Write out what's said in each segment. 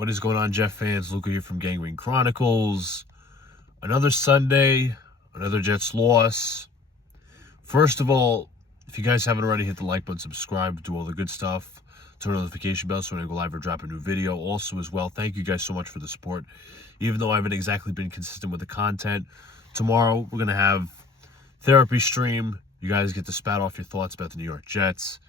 What is going on, Jet fans? Luca here from Gangrene Chronicles. Another Sunday, another Jets loss. First of all, if you guys haven't already, hit the like button, subscribe, do all the good stuff. Turn on the notification bell so when I go live or drop a new video. Also, as well, thank you guys so much for the support. Even though I haven't exactly been consistent with the content, tomorrow we're going to have therapy stream. You guys get to spout off your thoughts about the New York Jets.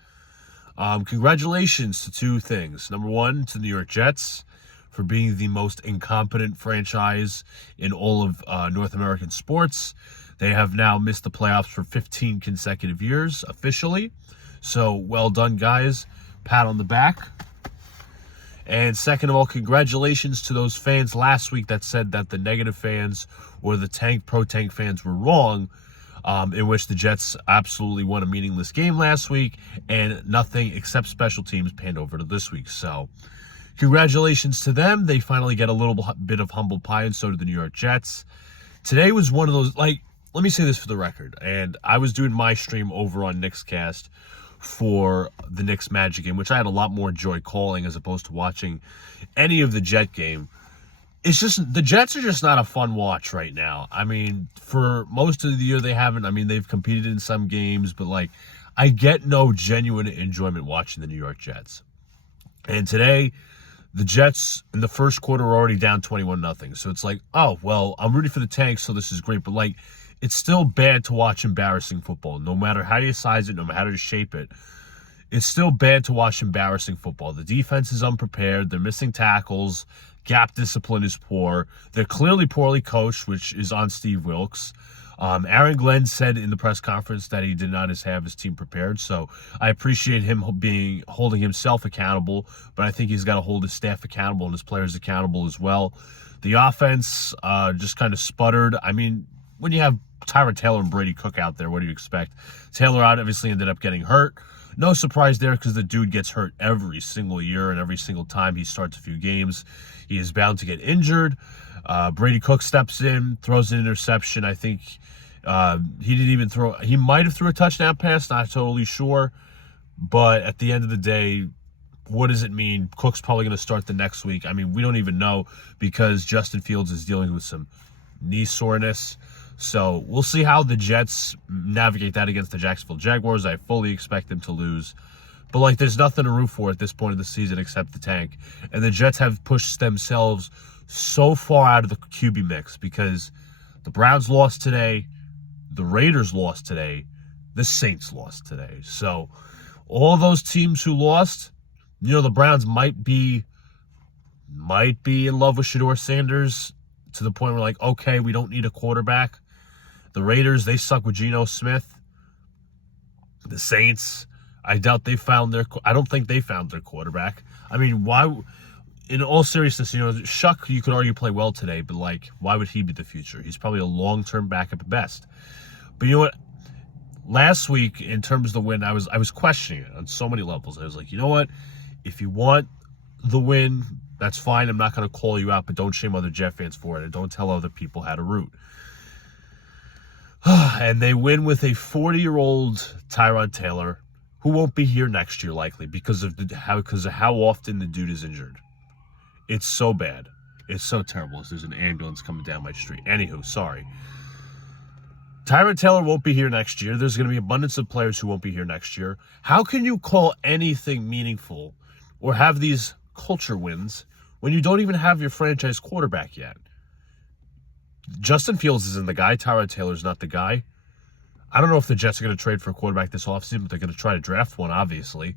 Congratulations to two things. Number one, to the New York Jets for being the most incompetent franchise in all of North American sports. They have now missed the playoffs for 15 consecutive years officially. So well done, guys. Pat on the back. And second of all, congratulations to those fans last week that said that the negative fans or the pro-tank fans were wrong, in which the Jets absolutely won a meaningless game last week and nothing except special teams panned over to this week. So congratulations to them. They finally get a little bit of humble pie, and so did the New York Jets. Today was one of those, let me say this for the record, and I was doing my stream over on Knicks Cast for the Knicks Magic game, which I had a lot more joy calling as opposed to watching any of the Jet game. It's just, the Jets are just not a fun watch right now. I mean, for most of the year they haven't. I mean, they've competed in some games, but I get no genuine enjoyment watching the New York Jets. And today, the Jets in the first quarter were already down 21-0. So it's oh, well, I'm rooting for the Tanks, so this is great. But it's still bad to watch embarrassing football. No matter how you size it, no matter how you shape it, it's still bad to watch embarrassing football. The defense is unprepared. They're missing tackles. Gap discipline is poor. They're clearly poorly coached, which is on Steve Wilks. Aaron Glenn said in the press conference that he did not have his team prepared. So I appreciate him holding himself accountable, but I think he's got to hold his staff accountable and his players accountable as well. The offense just kind of sputtered. I mean, when you have Tyrod Taylor and Brady Cook out there, what do you expect? Taylor obviously ended up getting hurt. No surprise there because the dude gets hurt every single year, and every single time he starts a few games, he is bound to get injured. Brady Cook steps in, throws an interception. I think he didn't even throw. He might have threw a touchdown pass, not totally sure. But at the end of the day, what does it mean? Cook's probably going to start the next week. I mean, we don't even know because Justin Fields is dealing with some knee soreness. So we'll see how the Jets navigate that against the Jacksonville Jaguars. I fully expect them to lose. But there's nothing to root for at this point of the season except the tank. And the Jets have pushed themselves so far out of the QB mix because the Browns lost today, the Raiders lost today, the Saints lost today. So all those teams who lost, the Browns might be in love with Shedeur Sanders to the point where okay, we don't need a quarterback. The Raiders, they suck with Geno Smith. The Saints, I don't think they found their quarterback. I mean, why, in all seriousness, Shuck, you could argue play well today, but why would he be the future? He's probably a long-term backup at best. But you know what? Last week, in terms of the win, I was questioning it on so many levels. I was you know what? If you want the win, that's fine. I'm not going to call you out, but don't shame other Jet fans for it, and don't tell other people how to root. And they win with a 40-year-old Tyrod Taylor, who won't be here next year likely because of how often the dude is injured. It's so bad. It's so terrible. There's an ambulance coming down my street. Anywho, sorry. Tyrod Taylor won't be here next year. There's going to be abundance of players who won't be here next year. How can you call anything meaningful or have these culture wins when you don't even have your franchise quarterback yet? Justin Fields isn't the guy. Tyrod Taylor's not the guy. I don't know if the Jets are going to trade for a quarterback this offseason, but they're going to try to draft one, obviously.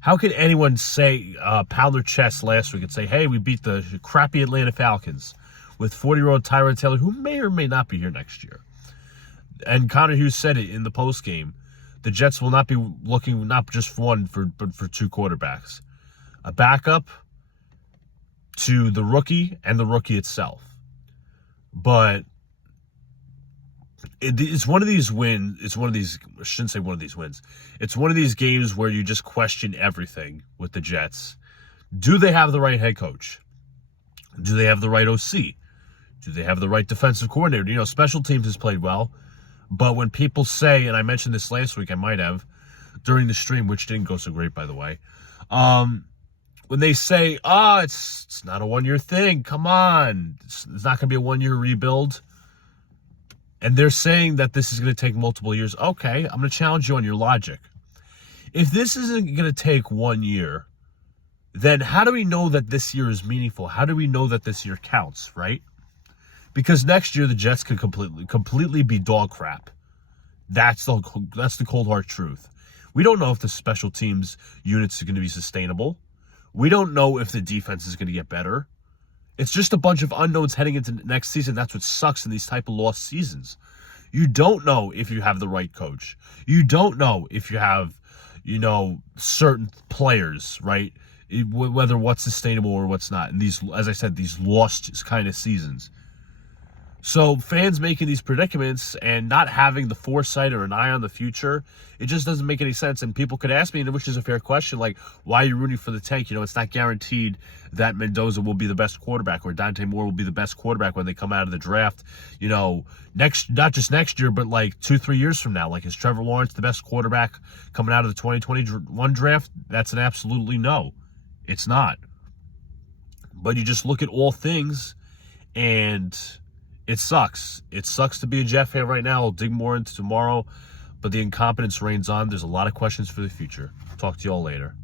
How could anyone say, pound their chest last week and say, hey, we beat the crappy Atlanta Falcons with 40-year-old Tyrod Taylor, who may or may not be here next year? And Connor Hughes said it in the postgame. The Jets will not be looking not just for one, but for two quarterbacks. A backup to the rookie and the rookie itself. But it's one of these wins. It's one of these, I shouldn't say one of these wins. It's one of these games where you just question everything with the Jets. Do they have the right head coach? Do they have the right OC? Do they have the right defensive coordinator? Special teams has played well. But when people say, and I mentioned this last week, I might have, during the stream, which didn't go so great, by the way, when they say, it's not a one-year thing. Come on. It's not going to be a one-year rebuild. And they're saying that this is going to take multiple years. Okay, I'm going to challenge you on your logic. If this isn't going to take 1 year, then how do we know that this year is meaningful? How do we know that this year counts, right? Because next year the Jets could completely be dog crap. That's the cold hard truth. We don't know if the special teams units are going to be sustainable. We don't know if the defense is going to get better. It's just a bunch of unknowns heading into next season. That's what sucks in these type of lost seasons. You don't know if you have the right coach. You don't know if you have, certain players, right? Whether what's sustainable or what's not. And these, as I said, these lost kind of seasons. So fans making these predicaments and not having the foresight or an eye on the future, it just doesn't make any sense. And people could ask me, which is a fair question, like, why are you rooting for the tank? It's not guaranteed that Mendoza will be the best quarterback or Dante Moore will be the best quarterback when they come out of the draft, not just next year, but like 2-3 years from now. Like, is Trevor Lawrence the best quarterback coming out of the 2021 draft? That's an absolutely no. It's not. But you just look at all things and it sucks. It sucks to be a Jet fan right now. I'll dig more into tomorrow, but the incompetence reigns on. There's a lot of questions for the future. Talk to you all later.